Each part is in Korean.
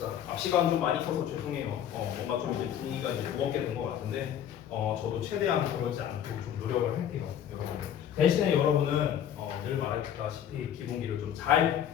자, 앞 시간 좀 많이 쳐서 죄송해요. 뭔가 좀 이제 분위기가 이제 무겁게 된 것 같은데, 저도 최대한 그러지 않고 좀 노력을 할게요, 여러분. 대신에 여러분은 늘 말했다시피 기본기를 좀 잘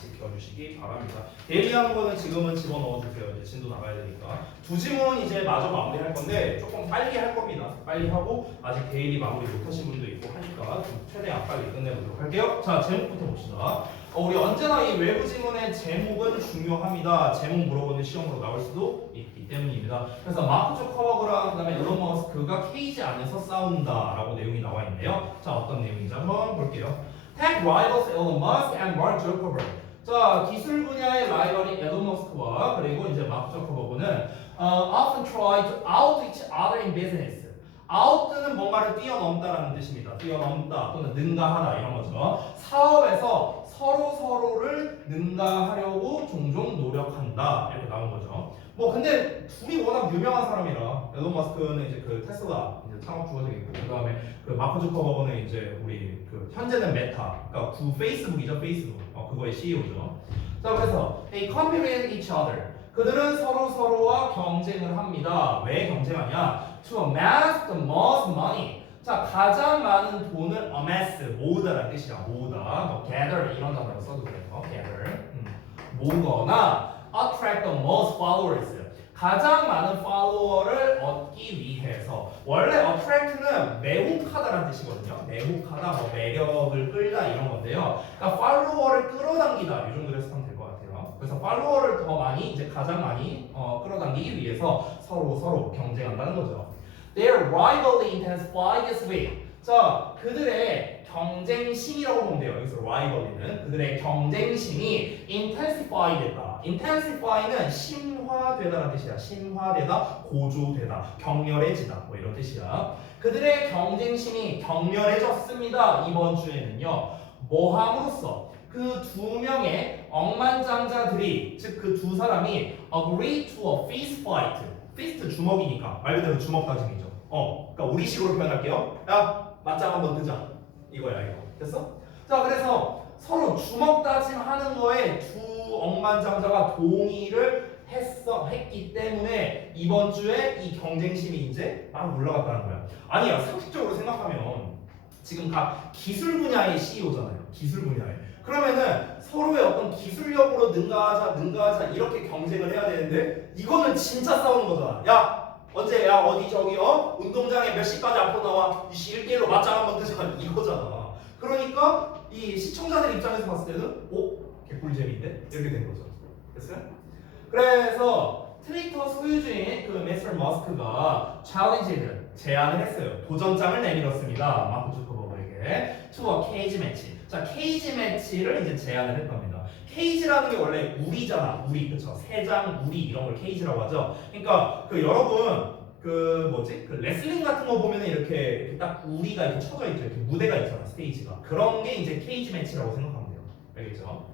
지켜주시기 바랍니다. 대리하는 거는 지금은 집어넣어주세요. 이제 진도 나가야 되니까. 두 지문 이제 마저 마무리할 건데 조금 빨리 할 겁니다. 빨리 하고 아직 데일리 마무리 못하신 분도 있고 하니까 좀 최대한 빨리 끝내보도록 할게요. 자, 제목부터 봅시다. 우리 언제나 이 외부 지문의 제목은 중요합니다. 제목 물어보는 시험으로 나올 수도 있기 때문입니다. 그래서 마크 주커버그랑 그다음에 일론 머스크가 케이지 안에서 싸운다라고 내용이 나와 있네요. 자, 어떤 내용인지 한번 볼게요. Tech rivals Elon Musk and Mark Zuckerberg. 자, 기술 분야의 라이벌인 일론 머스크와 그리고 이제 마크 주커버그는 often try to out each other in business. out는 뭔가를 뛰어넘다라는 뜻입니다. 뛰어넘다 또는 능가하다 이런 거죠. 사업에서 서로를 능가하려고 종종 노력한다 이렇게 나온 거죠. 뭐 근데 둘이 워낙 유명한 사람이라 일론 머스크는 이제 그 테슬라 이제 창업주가 되겠고 그다음에 그 마크 주커버그는 이제 우리 그 현재는 메타 그러니까 페이스북이죠. 페이스북 그거의 CEO죠. 자, 그래서 they compete with each other. 그들은 서로와 경쟁을 합니다. 왜 경쟁하냐? To amass the most money. 자, 가장 많은 돈을 amass, 모으다라는 뜻이야. 모으다. 뭐 gather 이런 단어로 써도 돼요. gather. 모으거나 attract the most followers. 가장 많은 팔로워를 얻기 위해서. 원래 attract는 매혹하다라는 뜻이거든요. 매혹하다, 뭐 매력을 끌다 이런 건데요. 그러니까 팔로워를 끌어당기다 이 정도로 해석하면 될 것 같아요. 그래서 팔로워를 더 많이 이제 가장 많이 끌어당기기 위해서 서로 경쟁한다는 거죠. Their rivalry intensified this week. 자, 그들의 경쟁심이라고 보면 돼요. 여기서 rivalry는 그들의 경쟁심이 intensify 됐다. intensify는 심화되다라는 뜻이야. 심화되다, 고조되다, 격렬해지다 뭐 이런 뜻이야. 그들의 경쟁심이 격렬해졌습니다. 이번 주에는요. 뭐 함으로써 그 두 명의 억만장자들이 즉 그 두 사람이 agree to a fist fight. fist 주먹이니까 말 그대로 주먹 다짐이죠. 그러니까 우리식으로 표현할게요. 야, 맞짱 한번 뜨자. 이거야 이거. 됐어? 자, 그래서 서로 주먹 다짐하는 거에 두 억만장자가 동의를 했기 때문에 이번 주에 이 경쟁심이 이제 막 올라갔다는 거야. 아니야, 상식적으로 생각하면 지금 각 기술 분야의 CEO잖아요. 기술 분야에. 그러면은 서로의 어떤 기술력으로 능가하자 이렇게 경쟁을 해야 되는데 이거는 진짜 싸우는 거잖아. 야, 언제 야 어디 저기 운동장에 몇 시까지 앞으로 나와 이씨 1대1로 맞짱 한번 뜨자 이거잖아. 그러니까 이 시청자들 입장에서 봤을 때는 개꿀잼인데 이렇게 된 거죠. 됐어요? 그래서 트위터 소유주인 그 미스터 머스크가 제안을 했어요. 도전장을 내밀었습니다. 마크 주커버그에게 to a cage match. 자, 케이지 매치를 이제 제안을 했답니다. 케이지라는 게 원래 우리잖아. 우리, 그쵸? 새장, 우리 이런 걸 케이지라고 하죠. 그러니까 그 여러분 그 레슬링 같은 거 보면은 이렇게 딱 우리가 이렇게 쳐져 있죠. 이렇게 무대가 있잖아. 스테이지가. 그런 게 이제 케이지 매치라고 생각하면 돼요. 알겠죠?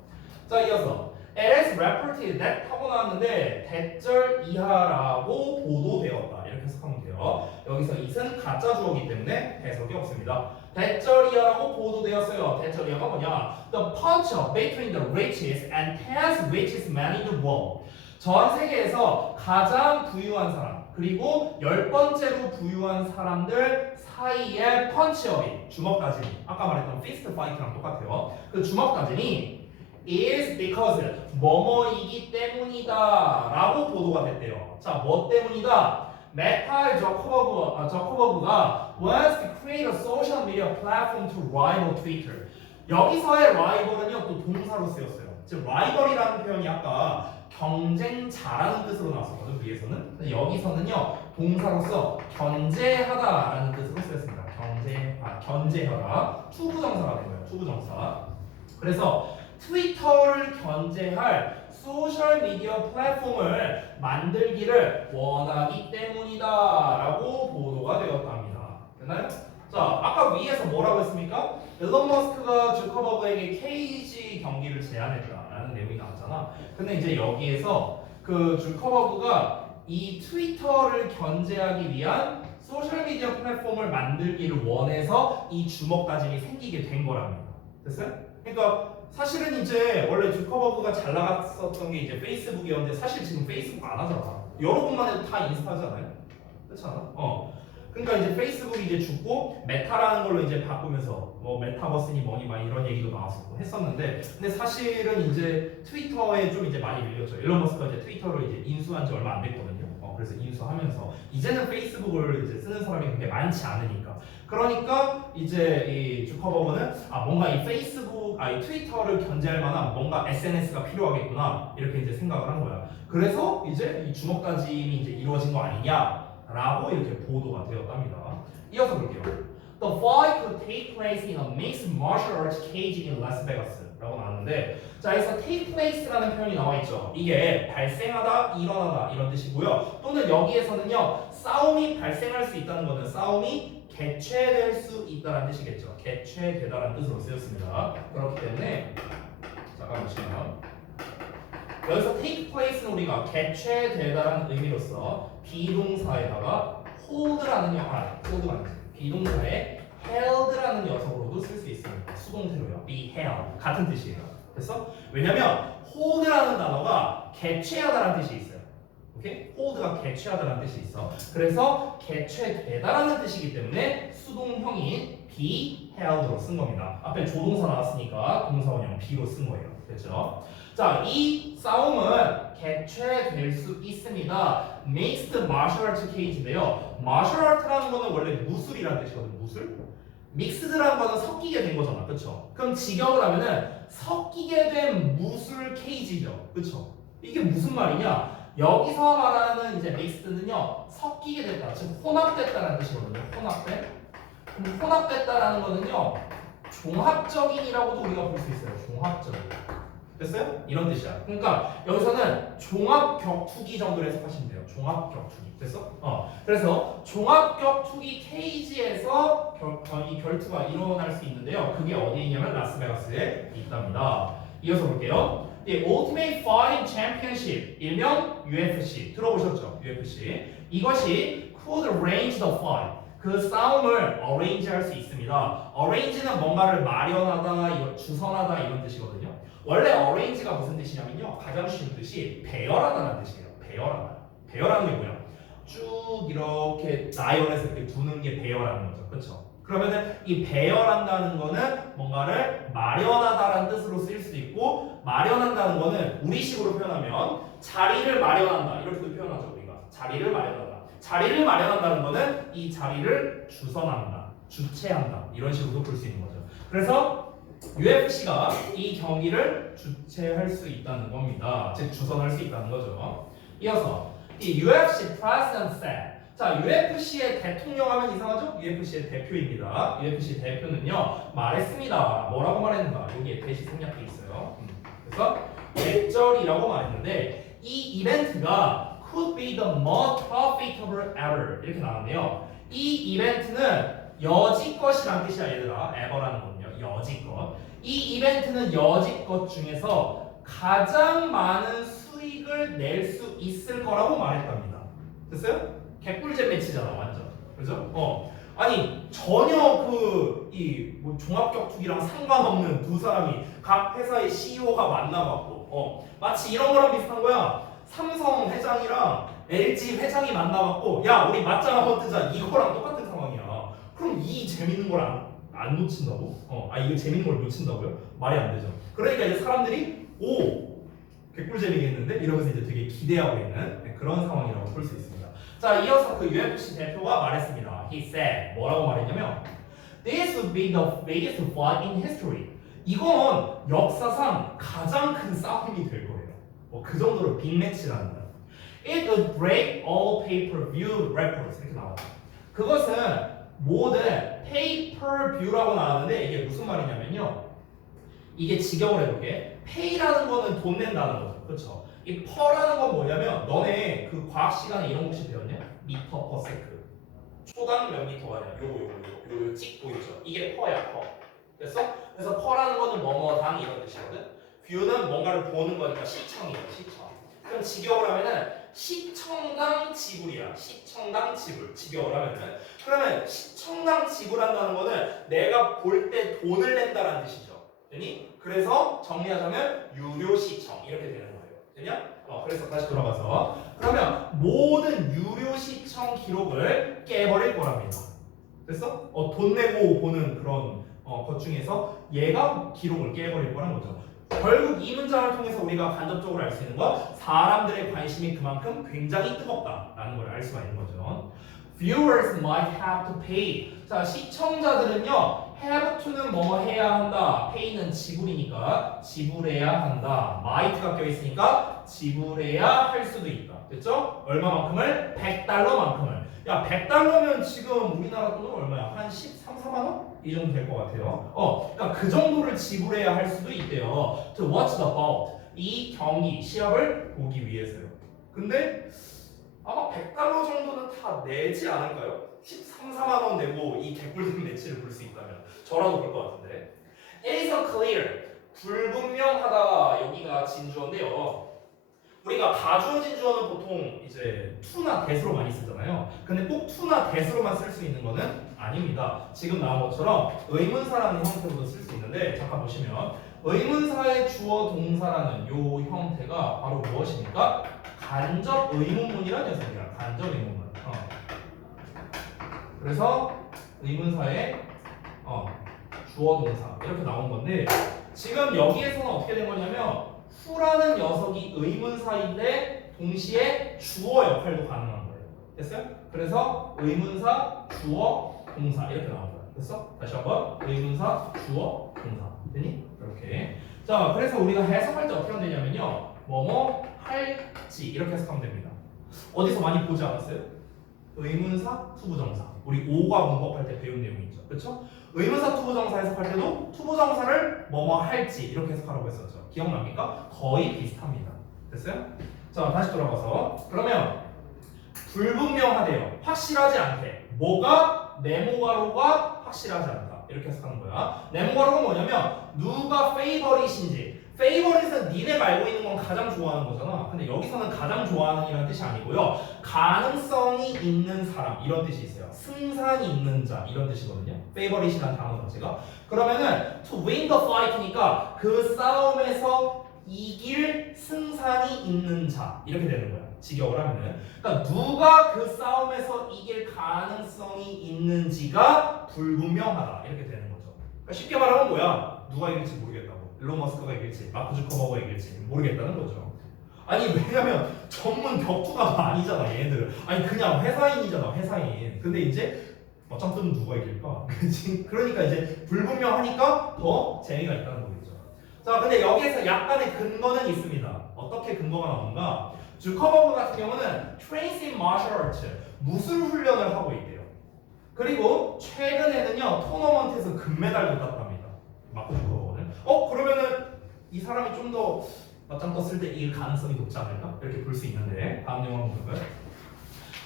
자, 이어서 It is reported that 하고 나왔는데 대절 이하라고 보도되었다. 이렇게 해석하면 돼요. 여기서 it은 가짜 주어이기 때문에 해석이 없습니다. 대절 이하라고 보도되었어요. 대절 이하가 뭐냐? The punch between the richest and 10th richest man in the world. 전 세계에서 가장 부유한 사람 그리고 10번째로 부유한 사람들 사이의 펀치업이 주먹 다짐이 아까 말했던 피스트 파이트랑 똑같아요. 그 주먹 다짐이 is because 뭐뭐이기 때문이다 라고 보도가 됐대요. 자, 뭐 때문이다? 메탈 저커버그가 wants to create a social media platform to rival Twitter. 여기서의 rival은요 또 동사로 쓰였어요. 즉 rival이라는 표현이 아까 경쟁자라는 뜻으로 나왔었거든 위에서는. 근데 여기서는요 동사로서 견제하다라는 뜻으로 쓰였습니다. 견제하다. 투부정사가 된 거예요. 투부정사. 그래서 트위터를 견제할 소셜미디어 플랫폼을 만들기를 원하기 때문이다라고 보도가 되었답니다. 됐나요? 자, 아까 위에서 뭐라고 했습니까? 일론 머스크가 주커버그에게 케이지 경기를 제안했다라는 내용이 나왔잖아. 근데 이제 여기에서 그 주커버그가 이 트위터를 견제하기 위한 소셜미디어 플랫폼을 만들기를 원해서 이 주먹 다짐이 생기게 된 거랍니다. 됐어요? 그러니까 사실은 이제 원래 주커버그가 잘 나갔었던 게 이제 페이스북이었는데 사실 지금 페이스북 안 하잖아. 여러분만 해도 다 인스타잖아요. 그렇잖아. 그러니까 이제 페이스북이 이제 죽고 메타라는 걸로 이제 바꾸면서 뭐 메타버스니 뭐니 막 이런 얘기도 나왔었고 했었는데 근데 사실은 이제 트위터에 좀 이제 많이 밀렸죠. 일론 머스크가 이제 트위터를 이제 인수한 지 얼마 안 됐거든요. 그래서 인수하면서 이제는 페이스북을 이제 쓰는 사람이 그렇게 많지 않으니까 그러니까 이제 이 주커버그는 뭔가 이 페이스북 이 트위터를 견제할 만한 뭔가 SNS가 필요하겠구나 이렇게 이제 생각을 한 거야. 그래서 이제 이 주먹 다짐이 이제 이루어진 거 아니냐라고 이렇게 보도가 되었답니다. 이어서 볼게요. The fight could take place in a mixed martial arts cage in Las Vegas라고 나왔는데, 자 여기서 take place라는 표현이 나와 있죠. 이게 발생하다, 일어나다 이런 뜻이고요. 또는 여기에서는요 싸움이 발생할 수 있다는 것은 싸움이 개최될 수 있다는 뜻이겠죠. 개최되다라는 뜻으로 쓰였습니다. 그렇기 때문에 잠깐 보시면 여기서 take place는 우리가 개최되다라는 의미로서 비동사에다가 hold라는 hold가 아니지 비동사에 held라는 녀석으로도 쓸 수 있습니다. 수동태로요. be held 같은 뜻이에요. 그래서 왜냐면 hold라는 단어가 개최하다라는 뜻이 있어요. 오케이? hold가 개최하다라는 뜻이 있어. 그래서 개최되다라는 뜻이기 때문에 수동형인 be held로 쓴 겁니다. 앞에 조동사 나왔으니까 동사원형 be로 쓴 거예요. 됐죠? 자, 이 싸움은 개최될 수 있습니다. Mixed Martial Arts Cage인데요. Martial Art라는 거는 원래 무술이라는 뜻이거든요. 무술? Mixed라는 거는 섞이게 된 거잖아. 그쵸? 그럼 직역을 하면은 섞이게 된 무술 케이지죠. 그쵸? 이게 무슨 말이냐? 여기서 말하는 이제 mixed는요 섞이게 됐다, 즉 혼합됐다라는 뜻이거든요. 혼합된. 그럼 혼합됐다라는 거는요 종합적인이라고도 우리가 볼 수 있어요. 종합적인. 됐어요? 이런 뜻이야. 그러니까 여기서는 종합 격투기 정도로 해석하시면 돼요. 종합 격투기. 됐어? 그래서 종합 격투기 케이지에서 이 결투가 일어날 수 있는데요. 그게 어디에 있냐면 라스베가스에 있답니다. 이어서 볼게요. Ultimate Fighting Championship, 일명 UFC 들어보셨죠? UFC 이것이 could arrange the fight, 그 싸움을 arrange 할 수 있습니다. arrange는 뭔가를 마련하다, 주선하다 이런 뜻이거든요. 원래 arrange가 무슨 뜻이냐면요 가장 쉬운 뜻이 배열하다는 뜻이에요. 배열하다. 배열하는 게 뭐야? 쭉 이렇게 나열해서 이렇게 두는 게 배열하는 거죠. 그렇죠? 그러면은 이 배열한다는 거는 뭔가를 마련하다라는 뜻으로 쓰일 수도 있고, 마련한다는 거는 우리식으로 표현하면 자리를 마련한다 이렇게도 표현하죠. 우리가 자리를 마련한다. 자리를 마련한다는 거는 이 자리를 주선한다, 주최한다 이런 식으로 볼 수 있는 거죠. 그래서 UFC가 이 경기를 주최할 수 있다는 겁니다. 즉 주선할 수 있다는 거죠. 이어서 이 UFC President said, 자, UFC의 대통령 하면 이상하죠? UFC의 대표입니다. UFC 대표는요 말했습니다. 뭐라고 말했는가? 여기에 대시 생략돼 있어요. 그래서 대절이라고 말했는데 이 이벤트가 could be the most profitable ever 이렇게 나왔네요. 이 이벤트는 여지껏이라는 뜻이야 얘들아. ever라는 거는요 여지껏. 이 이벤트는 여지껏 중에서 가장 많은 수익을 낼 수 있을 거라고 말했답니다. 됐어요? 개꿀잼 매치잖아 완전. 그죠? 아니 전혀 뭐 종합격투기랑 상관없는 두 사람이 각 회사의 CEO가 만나갖고 마치 이런 거랑 비슷한 거야. 삼성 회장이랑 LG 회장이 만나갖고 야 우리 맞짱 한번 뜨자 이거랑 똑같은 상황이야. 그럼 이 재밌는 걸 안 놓친다고? 이거 재밌는 걸 놓친다고요? 말이 안 되죠. 그러니까 이제 사람들이 개꿀잼이겠는데? 이러면서 이제 되게 기대하고 있는 그런 상황이라고 볼 수 있습니다. 자, 이어서 그 UFC 대표가 말했습니다. He said, 뭐라고 말했냐면 This would be the biggest fight in history. 이건 역사상 가장 큰 싸움이 될 거예요. 그 정도로 빅매치라는 거예요. It would break all pay-per-view records. 이렇게 나와요. 그것은 모든 pay-per-view라고 나왔는데 이게 무슨 말이냐면요. 이게 직역을 해볼게. pay라는 거는 돈 낸다는 거죠. 그렇죠? 이 per라는 건 뭐냐면 너네 그 과학 시간에 이런 거 혹시 배웠냐? 미터 퍼 세크. 초당 몇 미터가 아니라 요거 찍 보이죠? 이게 per야 per. 됐어? 그래서 per라는 거는 뭐뭐당 이런 뜻이거든. view는 뭔가를 보는 거니까 시청이에요. 시청. 그럼 직역을 하면은 시청당 지불이야. 시청당 지불. 직역을 하면은 그러면 시청당 지불한다는 거는 내가 볼 때 돈을 낸다라는 뜻이죠. 되니? 그래서 정리하자면 유료 시청 이렇게 되는 거예요. 되냐? 그래서 다시 돌아가서 그러면 모든 유료 시청 기록을 깨버릴 거랍니다. 됐어? 돈 내고 보는 그런 것 중에서 얘가 기록을 깨버릴 거란 거죠. 결국 이 문장을 통해서 우리가 간접적으로 알 수 있는 건 사람들의 관심이 그만큼 굉장히 뜨겁다라는 걸 알 수가 있는 거죠. Viewers might have to pay. 자, 시청자들은요, have to는 뭐 해야 한다. pay는 지불이니까 지불해야 한다. might가 껴있으니까 지불해야 할 수도 있다. 됐죠? 얼마만큼을? $100만큼을. 야, $100면 지금 우리나라 돈은 얼마야? 한 13, 4만 원? 이 정도 될 것 같아요. 그러니까 그 정도를 지불해야 할 수도 있대요. To watch the bout. 이 경기, 시합을 보기 위해서요. 근데 아마 $100 정도는 다 내지 않을까요? 13, 4만 원 내고 이 개꿀잼 매치를 볼 수 있다면 저라도 볼 것 같은데. It is unclear. 불분명하다. 여기가 진주어인데요. 우리가 가주어 진주어는 보통 이제 to나 that으로 많이 쓰잖아요. 근데 꼭 to나 that으로만 쓸 수 있는 거는 아닙니다. 지금 나온 것처럼 의문사라는 형태로도 쓸 수 있는데 잠깐 보시면 의문사의 주어 동사라는 요 형태가 바로 무엇입니까? 간접 의문문이라는 녀석이야. 간접 의문문. 그래서 의문사의 주어 동사 이렇게 나온 건데 지금 여기에서는 어떻게 된 거냐면 후라는 녀석이 의문사인데 동시에 주어 역할도 가능한 거예요. 됐어요? 그래서 의문사, 주어, 동사 이렇게 나온 거예요. 됐어? 다시 한번 의문사, 주어, 동사 되니? 이렇게. 자, 그래서 우리가 해석할 때 어떻게 하면 되냐면요. 뭐뭐 할지 이렇게 해석하면 됩니다. 어디서 많이 보지 않았어요? 의문사, 투부정사. 우리 5과 문법할 때 배운 내용이 있죠. 그렇죠? 의문사, 투부정사 해석할 때도 투부정사를 뭐뭐 할지 이렇게 해석하라고 했었죠. 기억납니까? 거의 비슷합니다. 됐어요? 자, 다시 돌아가서 그러면 불분명하대요. 확실하지 않대. 뭐가 네모가로가 확실하지 않다. 이렇게 해석하는 거야. 네모가로가 뭐냐면 누가 페이버릿인지. 페이버릿은 니네 말고 있는 건 가장 좋아하는 거잖아. 근데 여기서는 가장 좋아하는 이라는 뜻이 아니고요. 가능성이 있는 사람 이런 뜻이 있어요. 승산이 있는 자 이런 뜻이거든요. 페이버릿이라는 단어 자체가. 그러면은 to win the fight니까 그 싸움에서 이길 승산이 있는 자 이렇게 되는 거야. 직역을 하면은. 그러니까 누가 그 싸움에서 이길 가능성이 있는지가 불분명하다 이렇게 되는 거죠. 그러니까 쉽게 말하면 뭐야? 누가 이길지 모르겠다고. 일론 머스크가 이길지, 마크 주커버거가 이길지 모르겠다는 거죠. 아니 왜냐면 전문 격투가 아니잖아 얘네들. 아니 그냥 회사인이잖아 회사인. 근데 이제 어차피 누가 이길까? 그러니까 이제 불분명하니까 더 재미가 있다는 거겠죠. 자, 근데 여기에서 약간의 근거는 있습니다. 어떻게 근거가 나오는가? 주커버그 같은 경우는 트레이스 인 마셜 아트 무술 훈련을 하고 있대요. 그리고 최근에는요 토너먼트에서 금메달도 땄답니다. 마크 주커버거는. 그러면은 이 사람이 좀 더 맞짱 떴을 때 이길 가능성이 높지 않을까? 이렇게 볼 수 있는데 다음 내용 한번 볼까요?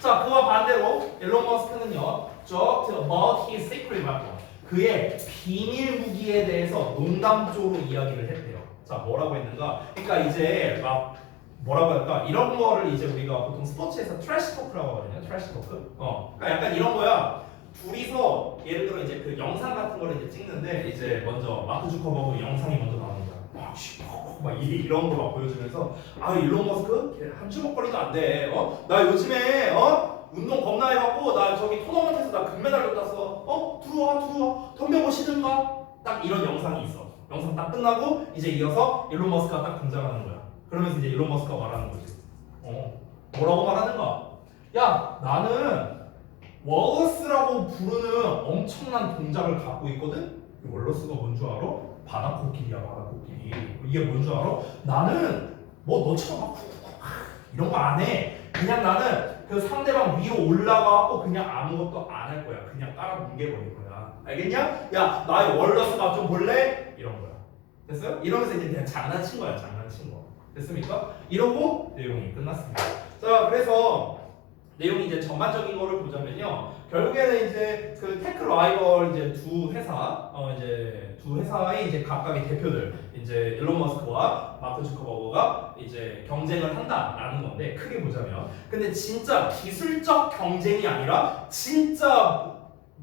자, 그와 반대로 일론 머스크는요 joked about his secret weapon 그의 비밀 무기에 대해서 농담적으로 이야기를 했대요. 자, 뭐라고 했는가? 그러니까 이제 막 뭐라고 할까? 이런 거를 이제 우리가 보통 스포츠에서 트래시 토크라고 하거든요. 트래시 토크. 그러니까 약간 이런 거야. 둘이서 예를 들어 이제 그 영상 같은 거를 이제 찍는데 이제 먼저 마크 주커버그 영상이 먼저 나오는 거야. 막 이런 거 막 보여주면서 일론 머스크 걔 한 주먹거리도 안 돼. 나 요즘에 운동 겁나 해갖고 나 저기 토너먼트에서 나 금메달도 땄어. 들어와 덤벼보시든가. 딱 이런 영상이 있어. 영상 딱 끝나고 이제 이어서 일론 머스크가 딱 등장하는 거야. 그러면서 이제 일론 머스크가 말하는 거지. 뭐라고 말하는가? 야, 나는 월러스라고 부르는 엄청난 동작을 갖고 있거든? 월러스가 뭔 줄 알아? 바다코끼리야, 바다코끼리. 이게 뭔 줄 알아? 나는 뭐 너처럼 막 이런 거 안 해. 그냥 나는 그 상대방 위로 올라가고 그냥 아무것도 안 할 거야. 그냥 깔아 뭉개버릴 거야. 알겠냐? 야, 나의 월러스가 좀 볼래? 이런 거야. 됐어요? 이러면서 이제 그냥 장난친 거야, 장난친 거. 됐습니까? 이러고 내용이 끝났습니다. 자, 그래서 내용이 이제 전반적인 거를 보자면요. 결국에는 이제 그 테크 라이벌 이제 두 회사, 이제 두 회사의 이제 각각의 대표들, 이제 일론 머스크와 마크 주커버거가 이제 경쟁을 한다라는 건데 크게 보자면, 근데 진짜 기술적 경쟁이 아니라 진짜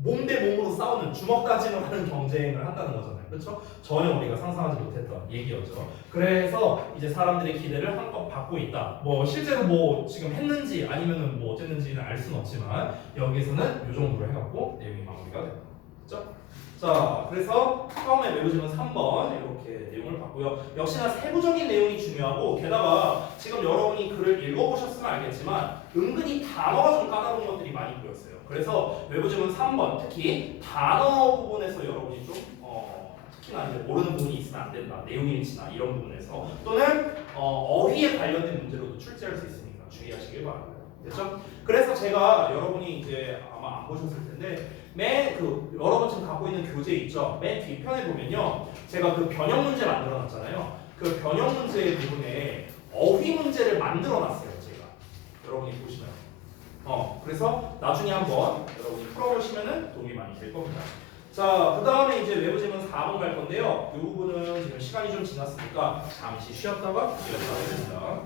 몸 대 몸으로 싸우는 주먹 다짐을 하는 경쟁을 한다는 거잖아요. 그렇죠? 전혀 우리가 상상하지 못했던 얘기였죠. 그래서 이제 사람들의 기대를 한껏 받고 있다. 뭐 실제로 뭐 지금 했는지 아니면은 뭐 어쨌는지는 알 수는 없지만 여기서는 이 정도로 해갖고 내용이 마무리가 됩니다. 그렇죠? 자, 그래서 처음에 외부지문 3번 이렇게 내용을 봤고요. 역시나 세부적인 내용이 중요하고 게다가 지금 여러분이 글을 읽어보셨으면 알겠지만 은근히 단어가 좀 까다로운 것들이 많이 보였어요. 그래서 외부지문 3번 특히 단어 부분에서 여러분이 좀 특히나 이제 모르는 부분이 있으면 안 된다. 내용 일치나 이런 부분에서 또는 어휘에 관련된 문제로도 출제할 수 있으니까 주의하시길 바랍니다. 됐죠? 그래서 제가 여러분이 이제 아마 안 보셨을 텐데 맨 여러분 지금 갖고 있는 교재 있죠? 맨 뒤편에 보면요, 제가 그 변형 문제 만들어놨잖아요. 그 변형 문제 부분에 어휘 문제를 만들어놨어요, 제가. 여러분이 보시면. 그래서 나중에 한번 여러분이 풀어보시면은 도움이 많이 될 겁니다. 자, 그 다음에 이제 외부 지문 4번 갈 건데요. 이 부분은 지금 시간이 좀 지났으니까 잠시 쉬었다가 이어가겠습니다.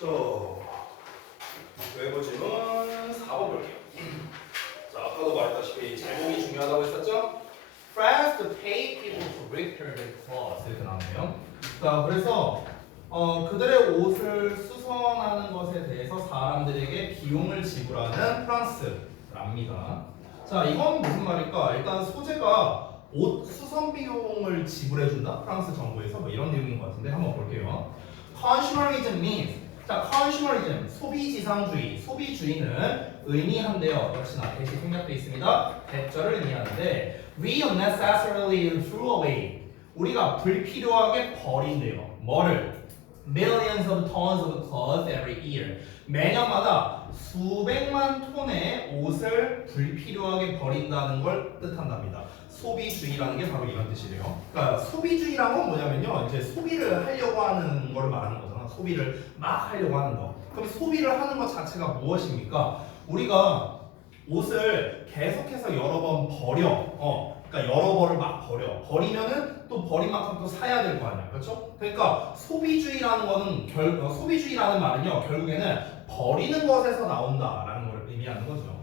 자, 외부 지문 4번 볼게요. 자, 아까도 말했다시피 제목이 중요하다고 했었죠? France to pay people to repair their clothes 이렇게 나오네요. 자, 그래서 그들의 옷을 수선하는 것에 대해서 사람들에게 비용을 지불하는 프랑스랍니다. 자, 이건 무슨 말일까? 일단 소재가 옷 수선 비용을 지불해준다? 프랑스 정부에서 뭐 이런 내용인 것 같은데 한번 볼게요. Consumerism means 자, consumerism 소비지상주의, 소비주의는 의미한데요. 역시나 대시 생략되어 있습니다. 대절을 의미하는데 we unnecessarily threw away 우리가 불필요하게 버린대요. 뭐를? Millions of tons of clothes every year. 매년마다 수백만 톤의 옷을 불필요하게 버린다는 걸 뜻한답니다. 소비주의라는 게 바로 이런 뜻이래요. 그러니까 소비주의란 건 뭐냐면요, 이제 소비를 하려고 하는 걸 말하는 거잖아. 소비를 막 하려고 하는 거. 그럼 소비를 하는 것 자체가 무엇입니까? 우리가 옷을 계속해서 여러 번 버려. 그러니까 여러 벌을 막 버리면은 또 버린 만큼 또 사야 될 거 아니야, 그렇죠? 그러니까 소비주의라는 거는 소비주의라는 말은요 결국에는 버리는 것에서 나온다라는 걸 의미하는 거죠.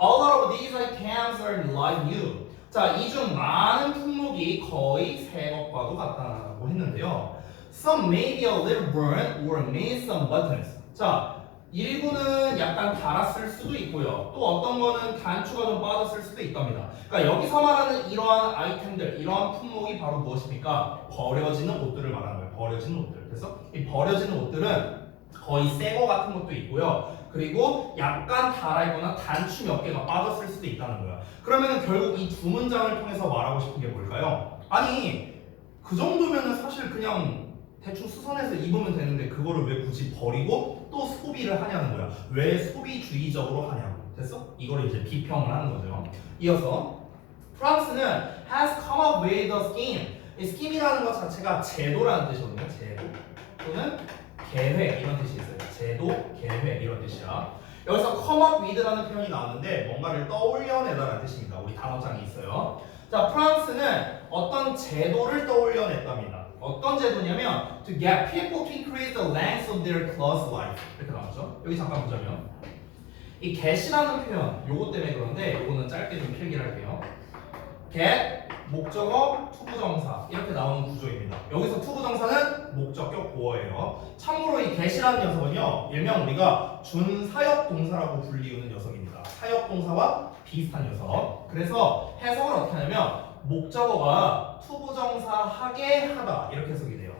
A lot of these items are like new. 자, 이 중 많은 품목이 거의 새 것과도 같다고 했는데요. Some may be a little burnt or miss some buttons. 자, 일부는 약간 닳았을 수도 있고요. 또 어떤 거는 단추가 좀 빠졌을 수도 있답니다. 그러니까 여기서 말하는 이러한 아이템들, 이러한 품목이 바로 무엇입니까? 버려지는 옷들을 말하는 거예요. 버려지는 옷들. 그래서 이 버려지는 옷들은 거의 새 거 같은 것도 있고요. 그리고 약간 닳아있거나 단추 몇 개가 빠졌을 수도 있다는 거야. 그러면 결국 이 두 문장을 통해서 말하고 싶은 게 뭘까요? 아니, 그 정도면은 사실 그냥 대충 수선해서 입으면 되는데 그거를 왜 굳이 버리고 또 소비를 하냐는 거야. 왜 소비주의적으로 하냐고. 됐어? 이거를 이제 비평을 하는 거죠. 이어서 프랑스는 has come up with a scheme. 이 scheme이라는 것 자체가 제도라는 뜻이거든요. 제도 또는 계획 이런 뜻이 있어요. 제도, 계획 이런 뜻이야. 여기서 come up with라는 표현이 나왔는데 뭔가를 떠올려내다라는 뜻입니다. 우리 단어장이 있어요. 자, 프랑스는 어떤 제도를 떠올려냈답니다. 어떤 제도냐면 to get people to increase the length of their clothes life 이렇게 나오죠. 여기 잠깐 보자면 이 get이라는 표현 요거 때문에 그런데 요거는 짧게 좀 필기를 할게요. get 목적어 투부정사 이렇게 나오는 구조입니다. 여기서 투부정사는 목적격 보어예요. 참고로 이 get이라는 녀석은요 일명 우리가 준사역 동사라고 불리우는 녀석입니다. 사역 동사와 비슷한 녀석. 그래서 해석을 어떻게 하냐면 목적어가 투부정사 하게 하다 이렇게 해석이 돼요.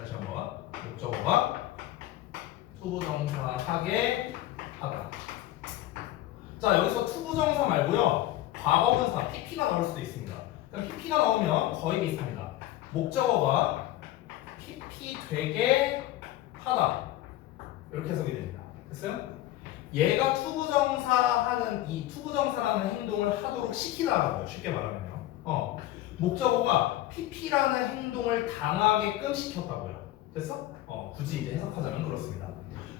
다시 한번 목적어가 투부정사 하게 하다. 자, 여기서 투부정사 말고요 과거분사 pp가 나올 수도 있습니다. 그럼 pp가 나오면 거의 비슷합니다. 목적어가 pp 되게 하다 이렇게 해석이 됩니다. 됐어요? 얘가 투부정사 하는 이 투부정사라는 행동을 하도록 시키다라고요. 쉽게 말하면요. 목적어가 pp라는 행동을 당하게끔 시켰다고요. 됐어? 굳이 이제 해석하자면 그렇습니다.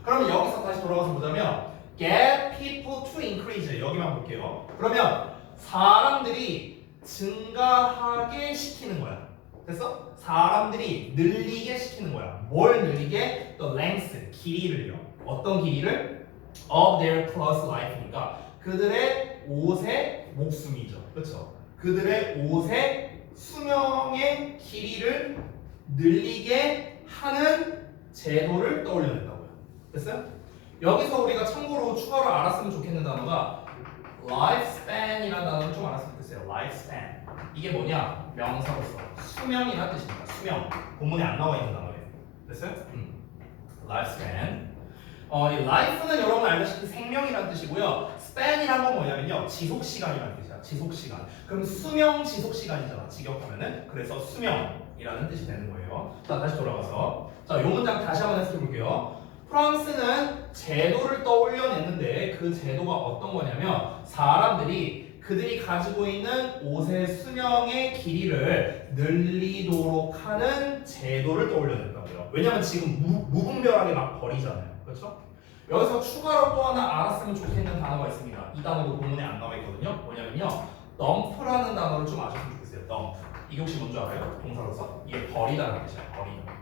그러면 여기서 다시 돌아가서 보자면 get people to increase 여기만 볼게요. 그러면 사람들이 증가하게 시키는 거야. 됐어? 사람들이 늘리게 시키는 거야. 뭘 늘리게? The length, 길이를요. 어떤 길이를? Of their clothes life니까 그들의 옷의 목숨이죠. 그렇죠? 그들의 옷의 수명의 길이를 늘리게 하는 제도를 떠올려냈다고요. 됐어요? 여기서 우리가 참고로 추가로 알았으면 좋겠는 단어가 lifespan이라는 단어를 좀 알았으면 좋겠어요. lifespan. 이게 뭐냐? 명사로서 수명이라는 뜻입니다. 수명. 본문에 안 나와 있는 단어예요. 됐어요? lifespan. 이 life는 여러분 알다시피 생명이라는 뜻이고요. span이란 건 뭐냐면요. 지속 시간이라는 뜻이야. 지속 시간. 그럼 수명 지속 시간이잖아. 직역하면은. 그래서 수명이라는 뜻이 되는 거예요. 자, 다시 돌아가서. 자, 요 문장 다시 한번 해석해 볼게요. 프랑스는 제도를 떠올려냈는데 그 제도가 어떤 거냐면 사람들이 그들이 가지고 있는 옷의 수명의 길이를 늘리도록 하는 제도를 떠올려냈다고요. 왜냐면 지금 무분별하게 막 버리잖아요. 그렇죠? 여기서 추가로 또 하나 알았으면 좋겠는 단어가 있습니다. 이 단어도 본문에 안 나와 있거든요. 뭐냐면요. dump라는 단어를 좀 아셨으면 좋겠어요. dump. 이게 혹시 뭔지 알아요? 동사로서? 이게 버리다는 뜻이야. 버리다.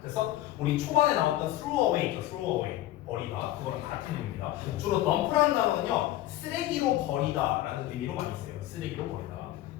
그래서 우리 초반에 나왔던 throw away 있죠. throw away. 버리다. 그거랑 같은 의미입니다. 주로 dump라는 단어는요. 쓰레기로 버리다라는 의미로 많이 써요. 쓰레기로 버리다.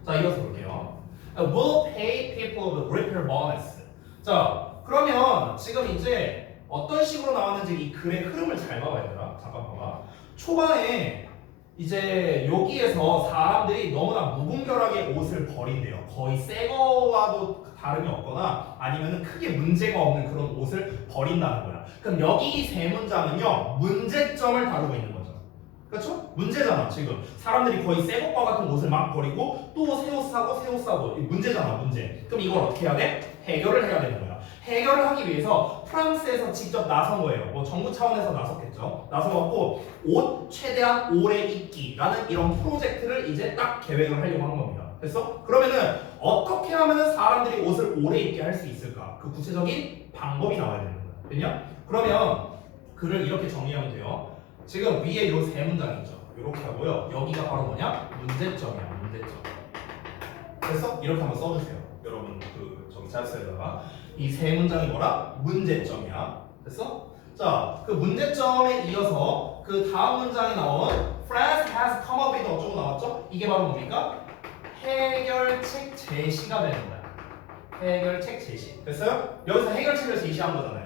자, 이어서 볼게요. Will pay people the repair bonus. 자, 그러면 지금 이제 어떤 식으로 나왔는지 이 글의 흐름을 잘 봐봐 얘들아. 잠깐 봐봐. 초반에 이제 여기에서 사람들이 너무나 무분별하게 옷을 버린대요. 거의 새 거와도 다름이 없거나 아니면 크게 문제가 없는 그런 옷을 버린다는 거야. 그럼 여기 세 문장은요 문제점을 다루고 있는 거죠. 그렇죠? 문제잖아. 지금 사람들이 거의 새 것과 같은 옷을 막 버리고 또 새 옷 사고 새 옷 사고 문제잖아. 문제. 그럼 이걸 어떻게 해야 돼? 해결을 해야 되는 거야. 해결을 하기 위해서 프랑스에서 직접 나선 거예요. 뭐 정부 차원에서 나섰겠죠. 나서갖고 옷 최대한 오래 입기라는 이런 프로젝트를 이제 딱 계획을 하려고 한 겁니다. 됐어? 그러면은 어떻게 하면은 사람들이 옷을 오래 입게 할 수 있을까? 그 구체적인 방법이 나와야 되는 거야. 됐냐? 그러면 글을 이렇게 정리하면 돼요. 지금 위에 요 세 문장 있죠. 이렇게 하고요. 여기가 바로 뭐냐? 문제점이야. 문제점. 그래서 이렇게 한번 써주세요. 여러분 그 저기 자료에다가 이 세 문장이 뭐라? 문제점이야. 됐어? 자, 그 문제점에 이어서 그 다음 문장에 나온 France has come up with 어쩌고 나왔죠? 이게 바로 뭡니까? 해결책 제시가 되는 거야. 해결책 제시. 됐어요? 여기서 해결책을 제시한 거잖아요.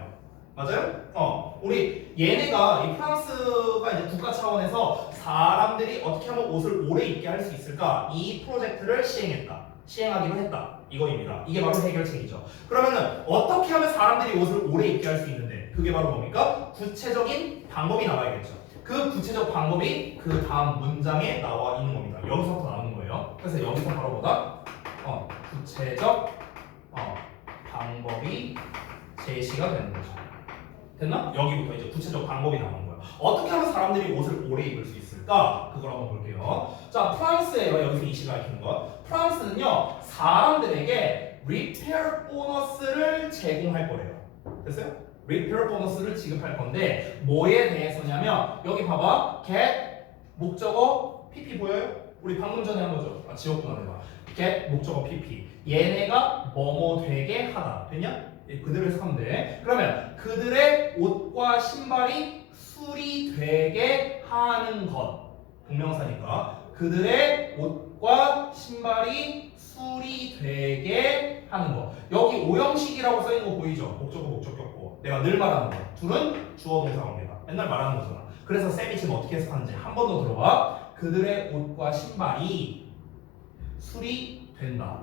맞아요? 우리 얘네가 이 프랑스가 이제 국가 차원에서 사람들이 어떻게 하면 옷을 오래 입게 할 수 있을까? 이 프로젝트를 시행하기로 했다. 이거입니다. 이게 바로 해결책이죠. 그러면은 어떻게 하면 사람들이 옷을 오래 입게 할 수 있는데 그게 바로 뭡니까? 구체적인 방법이 나와야겠죠. 그 구체적 방법이 그 다음 문장에 나와 있는 겁니다. 여기서부터 나오는 거예요. 그래서 여기서 바로 뭐다? 구체적 방법이 제시가 되는 거죠. 됐나? 여기부터 이제 구체적 방법이 나오는 거야. 어떻게 하면 사람들이 옷을 오래 입을 수 있을까? 그걸 한번 볼게요. 자, 프랑스예요. 여기서 이 시가 밝히는 거. 프랑스는요, 사람들에게 리페어 보너스를 제공할 거래요. 됐어요? 리페어 보너스를 지급할 건데 뭐에 대해서냐면 여기 봐봐. get 목적어 PP 보여요? 우리 방금 전에 한 거죠. 지웠구나 내가. get 목적어 PP. 얘네가 뭐뭐 되게 하다. 됐냐? 그대로 해석하면 돼. 그러면 그들의 옷과 신발이 수리되게 하는 것. 동명사니까 그들의 옷과 신발이 수리되게 하는 것. 여기 오형식이라고 써있는 거 보이죠? 목적어 목적격보. 내가 늘 말하는 거. 둘은 주어 동사 관계다. 맨날 말하는 거잖아. 그래서 쌤이 지금 어떻게 해석하는지 한 번 더 들어봐. 그들의 옷과 신발이 수리된다.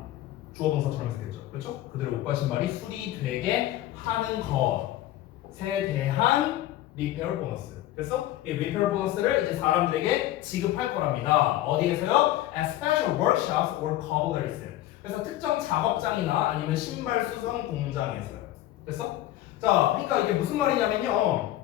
주어 동사처럼 해석했죠. 그렇죠? 그들의 옷과 신발이 수리되게 하는 것에 대한 리페어 보너스. 그래서 이 리페어 보너스를 이제 사람들에게 지급할 거랍니다. 어디에서요? At special workshops or cobblers. 그래서 특정 작업장이나 아니면 신발 수선 공장에서요. 됐어? 자, 그러니까 이게 무슨 말이냐면요.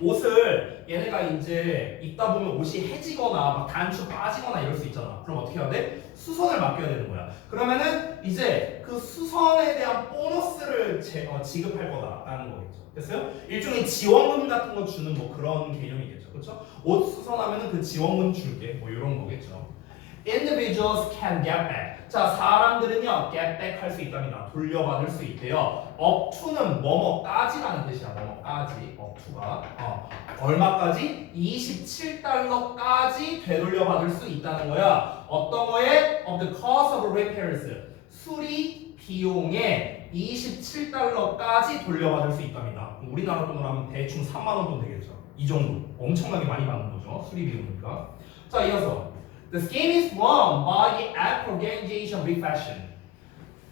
옷을 얘네가 이제 입다 보면 옷이 해지거나 막 단추 빠지거나 이럴 수 있잖아. 그럼 어떻게 해야 돼? 수선을 맡겨야 되는 거야. 그러면은 이제 그 수선에 대한 보너스를 지급할 거다라는 거겠죠. 됐어요? 일종의 지원금 같은 거 주는 뭐 그런 개념이겠죠. 그렇죠? 옷 수선하면은 그 지원금 줄게 뭐 이런 거겠죠. individuals can get back. 자, 사람들은요, get back 할 수 있답니다. 돌려받을 수 있대요. up to는 뭐뭐까지라는 뜻이야. 뭐뭐까지. up to가. 얼마까지? 27달러까지 되돌려받을 수 있다는 거야. 어떤 거에? of the cost of repairs. 수리 비용에 27달러까지 돌려받을 수 있답니다. 우리나라 돈으로 하면 대충 3만 원 돈 되겠죠. 이 정도. 엄청나게 많이 받는 거죠. 수리 비용이니까. 자, 이어서 The scheme is run by the Act Organization Refashion.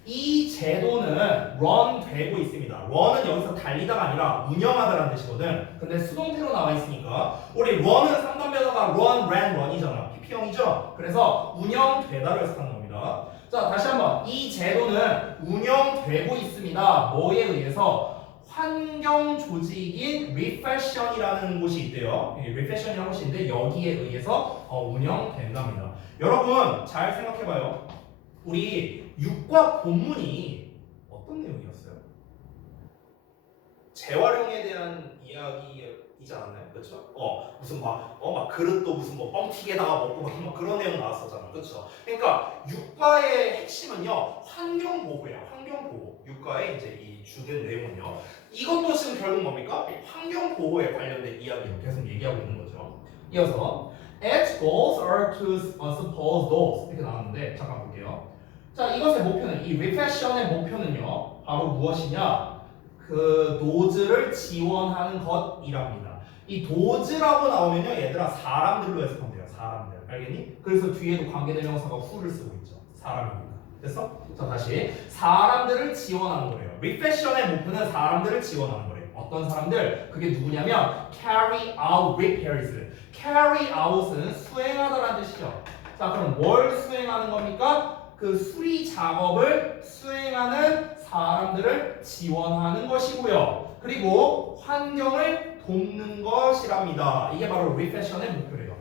이 제도는 run 되고 있습니다. run은 여기서 달리다가 아니라 운영하다라는 뜻이거든. 근데 수동태로 나와 있으니까 우리 run은 상단변화가 run, ran, run이잖아. PP형이죠. 그래서 운영되다로 해석하는 겁니다. 자, 다시 한번 이 제도는 운영되고 있습니다. 뭐에 의해서? 환경 조직인 Refashion이라는 곳이 있대요. Refashion이라는 곳이 있는데 여기에 의해서 운영된답니다. 여러분 잘 생각해봐요. 우리 육과 본문이 어떤 내용이었어요? 재활용에 대한 이야기이지 않았나요? 그렇죠? 무슨 막 그릇도 무슨 뭐 뻥튀기에다가 먹고 막 그런 내용 나왔었잖아. 그렇죠? 그러니까 육과의 핵심은요 환경 보호예요. 환경 보호. 육과의 이제 이 주된 내용은요. 이것도 지금 결국 뭡니까? 환경 보호에 관련된 이야기로 계속 얘기하고 있는 거죠. 이어서 its goals are to suppose those 이렇게 나왔는데 잠깐 볼게요. 자, 이것의 목표는 이 refashion의 목표는요 바로 무엇이냐? 그 노즈를 지원하는 것이랍니다. 이 도즈라고 나오면요 얘들아 사람들로 해석하면 돼요. 사람들. 알겠니? 그래서 뒤에도 관계대명사가 who를 쓰고 있죠. 사람이니까. 됐어? 자, 다시 사람들을 지원하는 거래요. refashion의 목표는 사람들을 지원하는 거래요. 어떤 사람들? 그게 누구냐면 carry out repairs. carry out은 수행하다라는 뜻이죠. 자, 그럼 뭘 수행하는 겁니까? 그 수리 작업을 수행하는 사람들을 지원하는 것이고요. 그리고 환경을 돕는 것이랍니다. 이게 바로 refashion의 목표래요.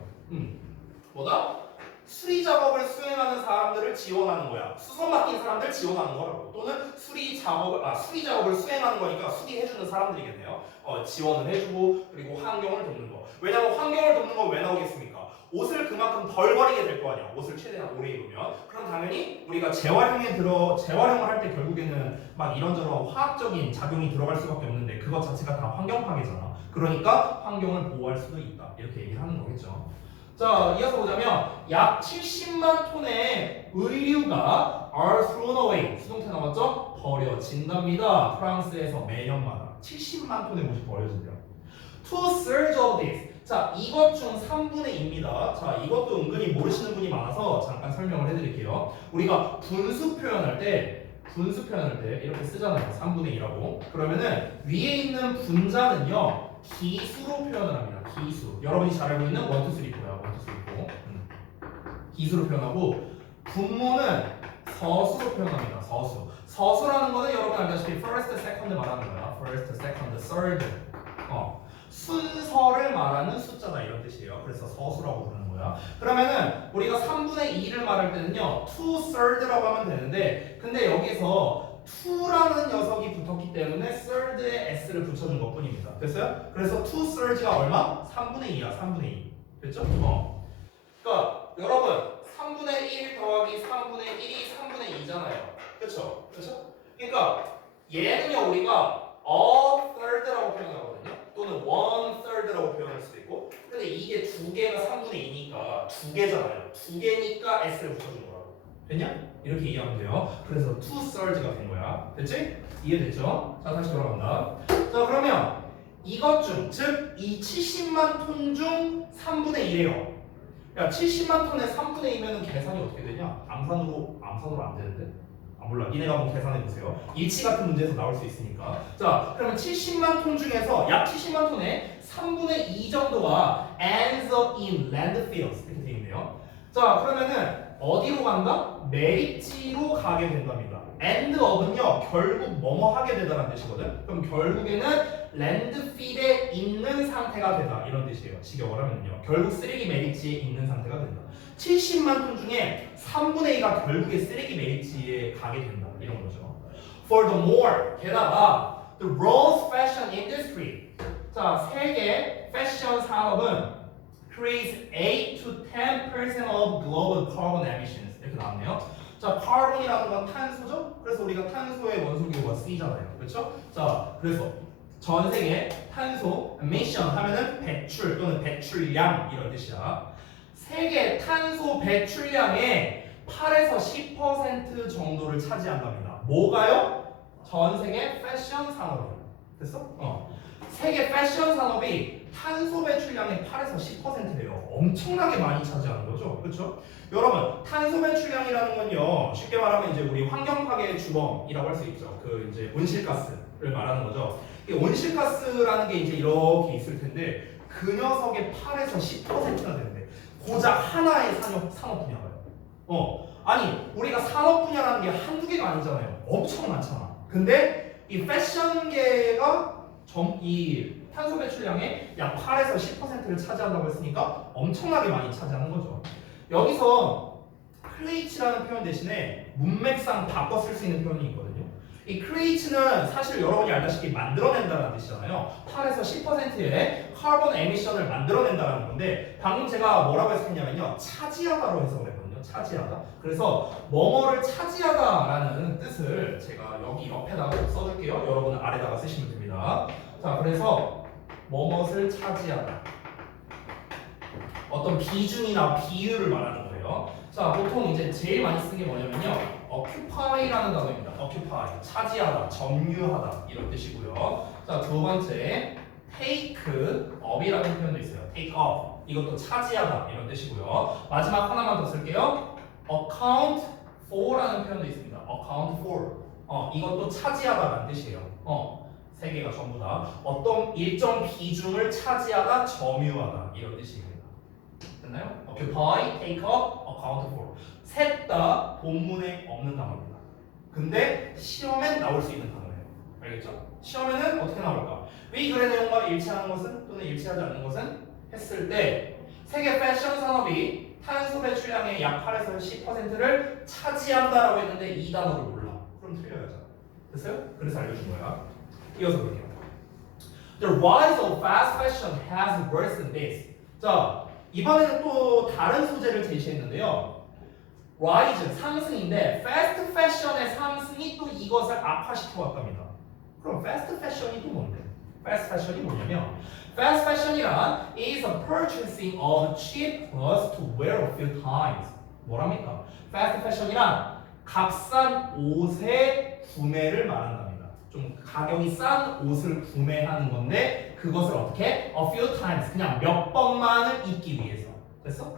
뭐다? 수리 작업을 수행하는 사람들을 지원하는 거야. 수선 맡긴 사람들 지원하는 거라고. 또는 수리 작업을 수행하는 거니까 수리해주는 사람들이겠네요. 지원을 해주고 그리고 환경을 돕는 거. 왜냐면 환경을 돕는 건 왜 나오겠습니까? 옷을 그만큼 덜 버리게 될 거 아니야. 옷을 최대한 오래 입으면. 그럼 당연히 우리가 재활용을 할 때 결국에는 막 이런저런 화학적인 작용이 들어갈 수밖에 없는데 그것 자체가 다 환경 파괴잖아. 그러니까 환경을 보호할 수도 있다. 이렇게 얘기를 하는 거겠죠. 자, 이어서 보자면 약 70만 톤의 의류가 are thrown away. 수동태 나왔죠? 버려진답니다. 프랑스에서 매년마다 70만 톤의 옷이 버려진대요. To surge of this. 자, 이것 중 3분의 2입니다. 자, 이것도 은근히 모르시는 분이 많아서 잠깐 설명을 해드릴게요. 우리가 분수 표현할 때 이렇게 쓰잖아요. 3분의 2라고. 그러면은 위에 있는 분자는요 기수로 표현을 합니다. 기수. 여러분이 잘 알고 있는 1, 2, 3, 4야. 1, 2, 3, 4. 기수로 표현하고 분모는 서수로 표현합니다. 서수라는 거는 여러분 알다시피 first, second 말하는 거야. first, second, third. 순서를 말하는 숫자다 이런 뜻이에요. 그래서 서수라고 부르는 거야. 그러면은 우리가 3분의 2를 말할 때는요 2third라고 하면 되는데 근데 여기서 2라는 녀석이 붙었기 때문에 third에 s를 붙여준 것 뿐입니다. 됐어요? 그래서 2thirds가 얼마? 3분의 2야. 3분의 2. 됐죠? 그러니까 여러분 3분의 1 더하기 3분의 1이 3분의 2잖아요. 그렇죠? 그렇죠? 그러니까 얘는요 우리가 a third라고 표현하거든요. 또는 1third라고 표현할 수도 있고 근데 이게 두 개가 3분의 2니까 두 개잖아요. 두 개니까 s를 붙여준 거라고. 됐냐? 이렇게 이해하면 돼요. 그래서 2thirds가 된 거야. 됐지? 이해됐죠? 자, 다시 돌아간다. 자, 그러면 이것 중, 즉 이 70만 톤 중 3분의 1이에요. 야, 70만 톤에 3분의 2면은 계산이 어떻게 되냐? 암산으로 안 되는데? 몰라. 니네가 한번 계산해 보세요. 일치 같은 문제에서 나올 수 있으니까. 자, 그러면 70만 톤 중에서 약 70만 톤의 3분의 2 정도가 ends up in landfills 이렇게 되어 있네요. 자, 그러면은 어디로 간다? 매립지로 가게 된답니다. end up은요 결국 뭐뭐 하게 되다라는 뜻이거든. 그럼 결국에는 랜드필에 있는 상태가 되다 이런 뜻이에요. 직역을 하면요 결국 쓰레기 매립지에 있는 상태가 된다. 70만 톤 중에 3분의 2가 결국에 쓰레기 매립지에 가게 된다 이런 거죠. Furthermore, 게다가 the world's fashion industry, 자 세계 패션 산업은 creates 8 to 10% of global carbon emissions. 이렇게 나왔네요. 자, 카본이라는 건 탄소죠? 그래서 우리가 탄소의 원소 기호가 C잖아요. 그렇죠? 자, 그래서 전 세계 탄소 emission 하면은 배출 또는 배출량 이런 뜻이야. 세계 탄소 배출량의 8에서 10% 정도를 차지한답니다. 뭐가요? 전 세계 패션 산업이요. 됐어? 세계 패션 산업이 탄소 배출량의 8에서 10%래요. 엄청나게 많이 차지하는 거죠. 그렇죠? 여러분, 탄소 배출량이라는 건요. 쉽게 말하면 이제 우리 환경 파괴 주범이라고 할 수 있죠. 그 이제 온실가스를 말하는 거죠. 이 온실가스라는 게 이제 이렇게 있을 텐데 그 녀석의 8에서 10%나 되는데 고작 하나의 산업 분야가요. 아니 우리가 산업 분야라는 게 한두 개가 아니잖아요. 엄청 많잖아. 근데 이 패션계가 이 탄소 배출량의 약 8에서 10%를 차지한다고 했으니까 엄청나게 많이 차지하는 거죠. 여기서 크레이츠라는 표현 대신에 문맥상 바꿔 쓸 수 있는 표현이 있거든요. 이 크레이츠는 사실 여러분이 알다시피 만들어낸다는 뜻이잖아요. 8에서 10%의 카본 에미션을 만들어낸다는 건데 방금 제가 뭐라고 했었냐면요. 차지하다로 해석을 했거든요. 차지하다. 그래서 뭐뭐를 차지하다라는 뜻을 제가 여기 옆에다가 써줄게요. 여러분은 아래다가 쓰시면 됩니다. 자, 그래서 뭐뭇을 차지하다. 어떤 비중이나 비율을 말하는 거예요. 자, 보통 이제 제일 많이 쓰는 게 뭐냐면요. occupy라는 단어입니다. occupy, 차지하다, 점유하다 이런 뜻이고요. 자, 두 번째 take up이라는 표현도 있어요. take up, 이것도 차지하다 이런 뜻이고요. 마지막 하나만 더 쓸게요. account for라는 표현도 있습니다. account for, 이것도 차지하다라는 뜻이에요. 세 개가 전부 다 어떤 일정 비중을 차지하다, 점유하다 이런 뜻입니다. 됐나요? occupy, take up, account for. 셋 다 본문에 없는 단어입니다. 근데 시험엔 나올 수 있는 단어예요. 알겠죠? 시험에는 어떻게 나올까? 위 글의 내용과 일치하는 것은 또는 일치하지 않는 것은 했을 때 세계 패션 산업이 탄소 배출량의 약 8에서 10%를 차지한다라고 했는데 이 단어를 몰라. 그럼 틀려야죠. 됐어요? 그래서 알려준 거야. 이어서 볼게요. The rise of fast fashion has worsened this. 자, 이번에는 또 다른 소재를 제시했는데요. rise, 상승인데 fast fashion의 상승이 또 이것을 악화시켜 왔답니다. 그럼 fast fashion이 또 뭔데? fast fashion이 뭐냐면 fast fashion이란 is a purchasing of cheap clothes to wear a few times. 뭐랍니까? fast fashion이란 값싼 옷의 구매를 말한답니다. 좀 가격이 싼 옷을 구매하는 건데 그것을 어떻게? a few times, 그냥 몇 번만을 입기 위해서. 됐어?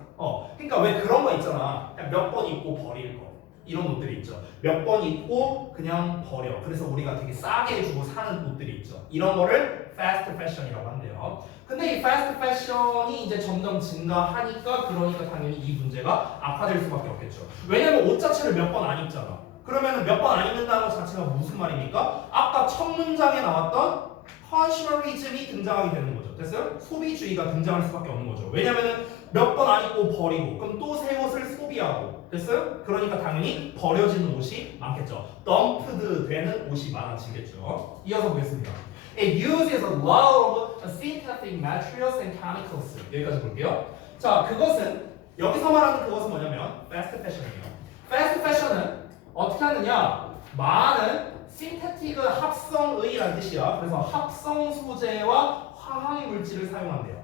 그러니까 왜 그런 거 있잖아. 몇 번 입고 버릴 거. 이런 옷들이 있죠. 몇 번 입고 그냥 버려. 그래서 우리가 되게 싸게 주고 사는 옷들이 있죠. 이런 거를 fast fashion이라고 한대요. 근데 이 fast fashion이 이제 점점 증가하니까 그러니까 당연히 이 문제가 악화될 수밖에 없겠죠. 왜냐면 옷 자체를 몇 번 안 입잖아. 그러면 몇 번 안 입는다는 것 자체가 무슨 말입니까? 아까 첫 문장에 나왔던 consumerism이 등장하게 되는 거죠. 됐어요? 소비주의가 등장할 수밖에 없는 거죠. 왜냐면은 몇 번 안 입고 버리고 그럼 또 새 옷을 소비하고 됐어요? 그러니까 당연히 버려지는 옷이 많겠죠. 덤프드 되는 옷이 많아지겠죠. 이어서 보겠습니다. It uses a lot of synthetic materials and chemicals. 여기까지 볼게요. 자, 그것은 여기서 말하는 그것은 뭐냐면 fast fashion이에요. fast fashion은 어떻게 하느냐? 많은 신테틱은 합성의라는 뜻이야. 그래서 합성 소재와 화학 물질을 사용한대요.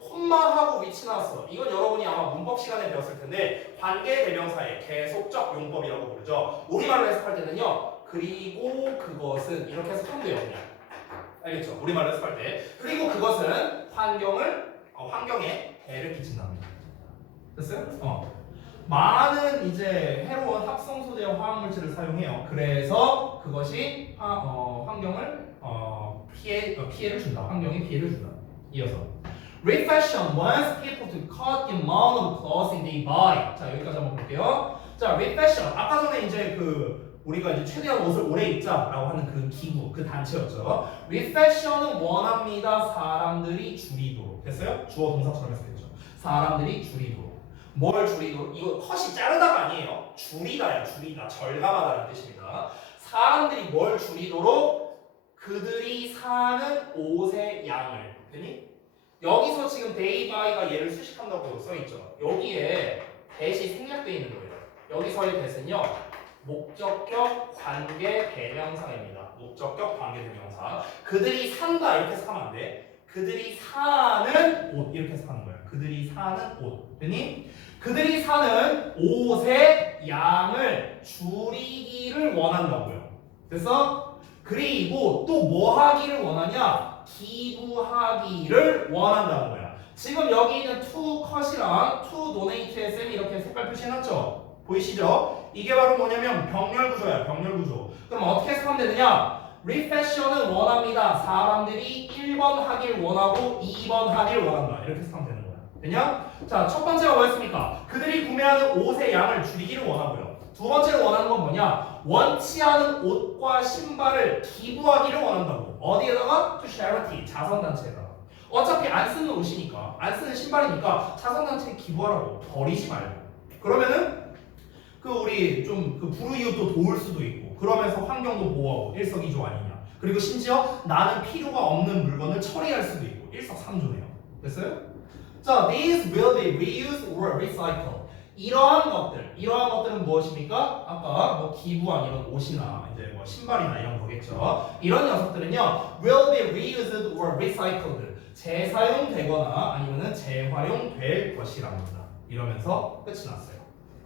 콤마하고 위치 나왔어. 이건 여러분이 아마 문법 시간에 배웠을 텐데 관계 대명사의 계속적 용법이라고 부르죠. 우리말로 해석할 때는요. 그리고 그것은 이렇게 해석하면 돼요. 그냥. 알겠죠? 우리말로 해석할 때. 그리고 그것은 환경에 해를 끼친답니다. 됐어요? 많은 이제 해로운 합성 소재와 화학 물질을 사용해요. 그래서 그것이 환경을 피해를 준다. 환경에 피해를 준다. 이어서 refashion wants people to cut the amount of clothing they buy. 자, 여기까지 한번 볼게요. 자, refashion 아까 전에 이제 우리가 이제 최대한 옷을 오래 입자라고 하는 그 기구, 그 단체였죠. refashion은 원합니다. 사람들이 줄이도록. 됐어요? 주어 동사처럼 해석했죠. 사람들이 줄이도록. 뭘 줄이도록? 이거 컷이 자르다가 아니에요. 줄이다야, 줄이다. 절감하다라는 뜻입니다. 사람들이 뭘 줄이도록? 그들이 사는 옷의 양을. 됐니? 여기서 지금 day by가 얘를 수식한다고 써있죠. 여기에 대시 생략되어 있는 거예요. 여기서의 대신요 목적격 관계 대명사입니다. 목적격 관계 대명사. 그들이 산다 이렇게 해서 하면 안 돼. 그들이 사는 옷 이렇게 해서 하는 거예요. 그들이 사는 옷. 됐니? 그들이 사는 옷의 양을 줄이기를 원한다고요. 그래서 그리고 또 뭐 하기를 원하냐? 기부하기를 원한다는 거야. 지금 여기 있는 to cut이랑 to donate의 쌤이 이렇게 색깔 표시해놨죠? 보이시죠? 이게 바로 뭐냐면 병렬 구조야. 병렬 구조. 그럼 어떻게 해석하면 되느냐? refashion은 원합니다. 사람들이 1번 하길 원하고 2번 하길 원한다. 이렇게 해석하면 되는 거야. 되냐? 자, 첫 번째가 뭐였습니까? 그들이 구매하는 옷의 양을 줄이기를 원하고요. 두 번째로 원하는 건 뭐냐? 원치 않은 옷과 신발을 기부하기를 원한다고. 어디에다가? To charity, 자선단체에다가. 어차피 안 쓰는 옷이니까, 안 쓰는 신발이니까 자선단체에 기부하라고. 버리지 말고. 그러면은 그 우리 좀 그 불우이웃도 도울 수도 있고, 그러면서 환경도 보호하고 일석이조 아니냐. 그리고 심지어 나는 필요가 없는 물건을 처리할 수도 있고 일석삼조네요. 됐어요? 자, these will be reused or recycled. 이러한 것들은 무엇입니까? 아까 뭐 기부한 이런 옷이나 이제 뭐 신발이나 이런 거겠죠. 이런 녀석들은요, will be reused or recycled. 재사용되거나 아니면은 재활용될 것이랍니다. 이러면서 끝이 났어요.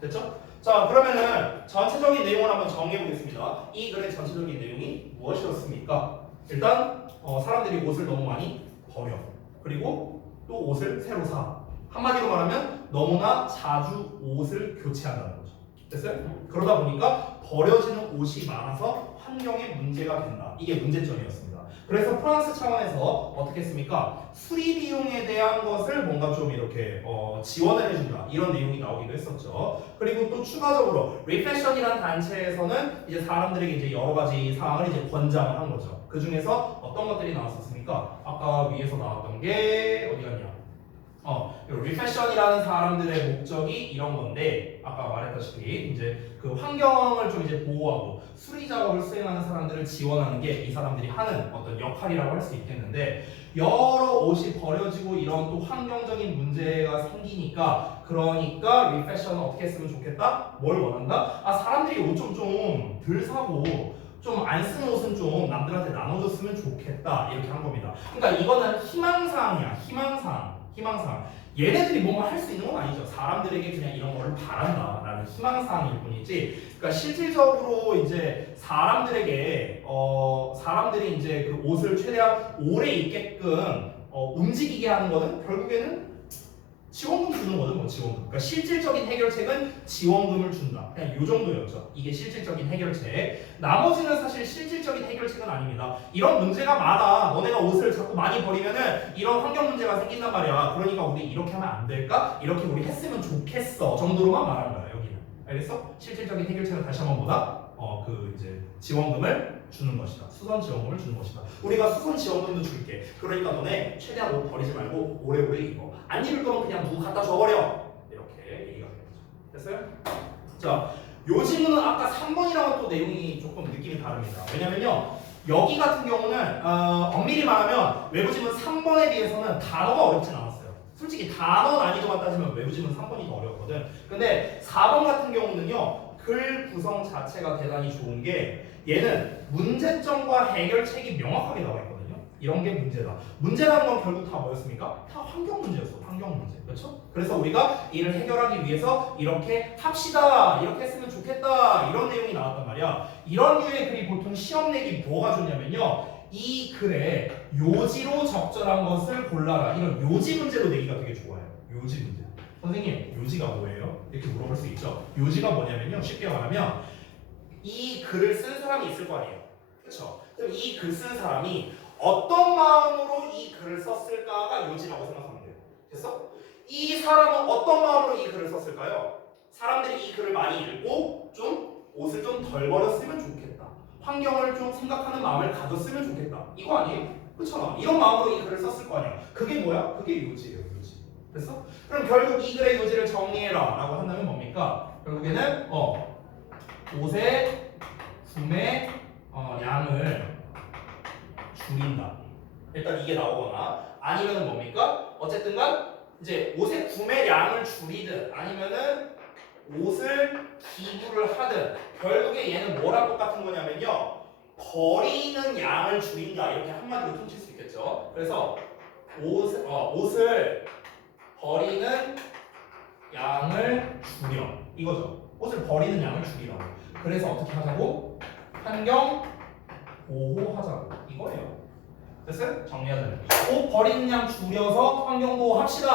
됐죠? 자, 그러면은 전체적인 내용을 한번 정리해 보겠습니다. 이 글의 전체적인 내용이 무엇이었습니까? 일단 사람들이 옷을 너무 많이 버려. 그리고 또 옷을 새로 사. 한마디로 말하면 너무나 자주 옷을 교체한다는 거죠. 됐어요? 그러다 보니까 버려지는 옷이 많아서 환경에 문제가 된다. 이게 문제점이었습니다. 그래서 프랑스 차원에서 어떻게 했습니까? 수리 비용에 대한 것을 뭔가 좀 이렇게 지원을 해준다. 이런 내용이 나오기도 했었죠. 그리고 또 추가적으로 리패션이라는 단체에서는 이제 사람들에게 이제 여러 가지 사항을 이제 권장을 한 거죠. 그 중에서 어떤 것들이 나왔었습니까? 아까 위에서 나왔던 게 어디 갔냐? 리패션이라는 사람들의 목적이 이런 건데 아까 말했다시피 이제 그 환경을 좀 이제 보호하고 수리 작업을 수행하는 사람들을 지원하는 게 이 사람들이 하는 어떤 역할이라고 할 수 있겠는데 여러 옷이 버려지고 이런 또 환경적인 문제가 생기니까 그러니까 리패션은 어떻게 했으면 좋겠다? 뭘 원한다? 사람들이 옷 좀 덜 사고 좀 안 쓰는 옷은 좀 남들한테 나눠줬으면 좋겠다 이렇게 한 겁니다. 그러니까 이거는 희망사항이야. 희망사항. 얘네들이 뭔가 할 수 있는 건 아니죠. 사람들에게 그냥 이런 거를 바란다라는 희망사항일 뿐이지. 그러니까 실질적으로 이제 사람들에게 사람들이 이제 그 옷을 최대한 오래 입게끔 움직이게 하는 거는 결국에는 지원금 주는 거죠, 뭐 지원금. 그러니까 실질적인 해결책은 지원금을 준다. 그냥 요 정도였죠. 이게 실질적인 해결책. 나머지는 사실 실질적인 해결책은 아닙니다. 이런 문제가 많아. 너네가 옷을 자꾸 많이 버리면은 이런 환경 문제가 생긴단 말이야. 그러니까 우리 이렇게 하면 안 될까? 이렇게 우리 했으면 좋겠어. 정도로만 말한 거야, 여기는. 알겠어? 실질적인 해결책은 다시 한번 보다. 그 이제 지원금을 주는 것이다. 수선 지원금을 주는 것이다. 우리가 수선 지원금도 줄게. 그러니까 너네 최대한 옷 버리지 말고 오래오래 입어. 안 입을 거면 그냥 누구 갖다 줘버려. 이렇게 얘기가 되는 거죠. 됐어요? 자, 요 질문은 아까 3번이랑은 또 내용이 조금 느낌이 다릅니다. 왜냐면요, 여기 같은 경우는 엄밀히 말하면 외부 지문 3번에 비해서는 단어가 어렵진 않았어요. 솔직히 단어 난이도만 따지면 외부 지문 3번이 더 어렵거든. 근데 4번 같은 경우는요, 글 구성 자체가 대단히 좋은 게 얘는 문제점과 해결책이 명확하게 나와 있거든요. 이런 게 문제다. 문제라는 건 결국 다 뭐였습니까? 다 환경 문제였어. 환경 문제. 그렇죠? 그래서 우리가 이를 해결하기 위해서 이렇게 합시다. 이렇게 했으면 좋겠다. 이런 내용이 나왔단 말이야. 이런 류의 글이 보통 시험 내기 뭐가 좋냐면요. 이 글에 요지로 적절한 것을 골라라. 이런 요지 문제로 내기가 되게 좋아요. 요지 문제. 선생님, 요지가 뭐예요? 이렇게 물어볼 수 있죠. 요지가 뭐냐면요. 쉽게 말하면 이 글을 쓴 사람이 있을 거 아니에요. 그렇죠? 그럼 이 글 쓴 사람이 어떤 마음으로 이 글을 썼을까가 요지라고 생각하면 돼요. 됐어? 이 사람은 어떤 마음으로 이 글을 썼을까요? 사람들이 이 글을 많이 읽고 좀 옷을 좀 덜 버렸으면 좋겠다. 환경을 좀 생각하는 마음을 가졌으면 좋겠다. 이거 아니에요? 그렇잖아. 이런 마음으로 이 글을 썼을 거 아니야. 그게 뭐야? 그게 요지예요. 요지. 됐어? 그럼 결국 이 글의 요지를 정리해라 라고 한다면 뭡니까? 결국에는 옷의 구매 양을 줄인다. 일단 이게 나오거나 아니면 뭡니까? 어쨌든간 이제 옷의 구매량을 줄이든 아니면은 옷을 기부를 하든 결국에 얘는 뭐랑 똑같은 거냐면요. 버리는 양을 줄인다 이렇게 한마디로 퉁칠 수 있겠죠. 그래서 옷을 버리는 양을 줄여 이거죠. 옷을 버리는 양을 줄이라고. 그래서 어떻게 하자고? 환경 보호하자고 이거예요. 됐어요? 정리하자면 옷 버리는 양 줄여서 환경 보호합시다.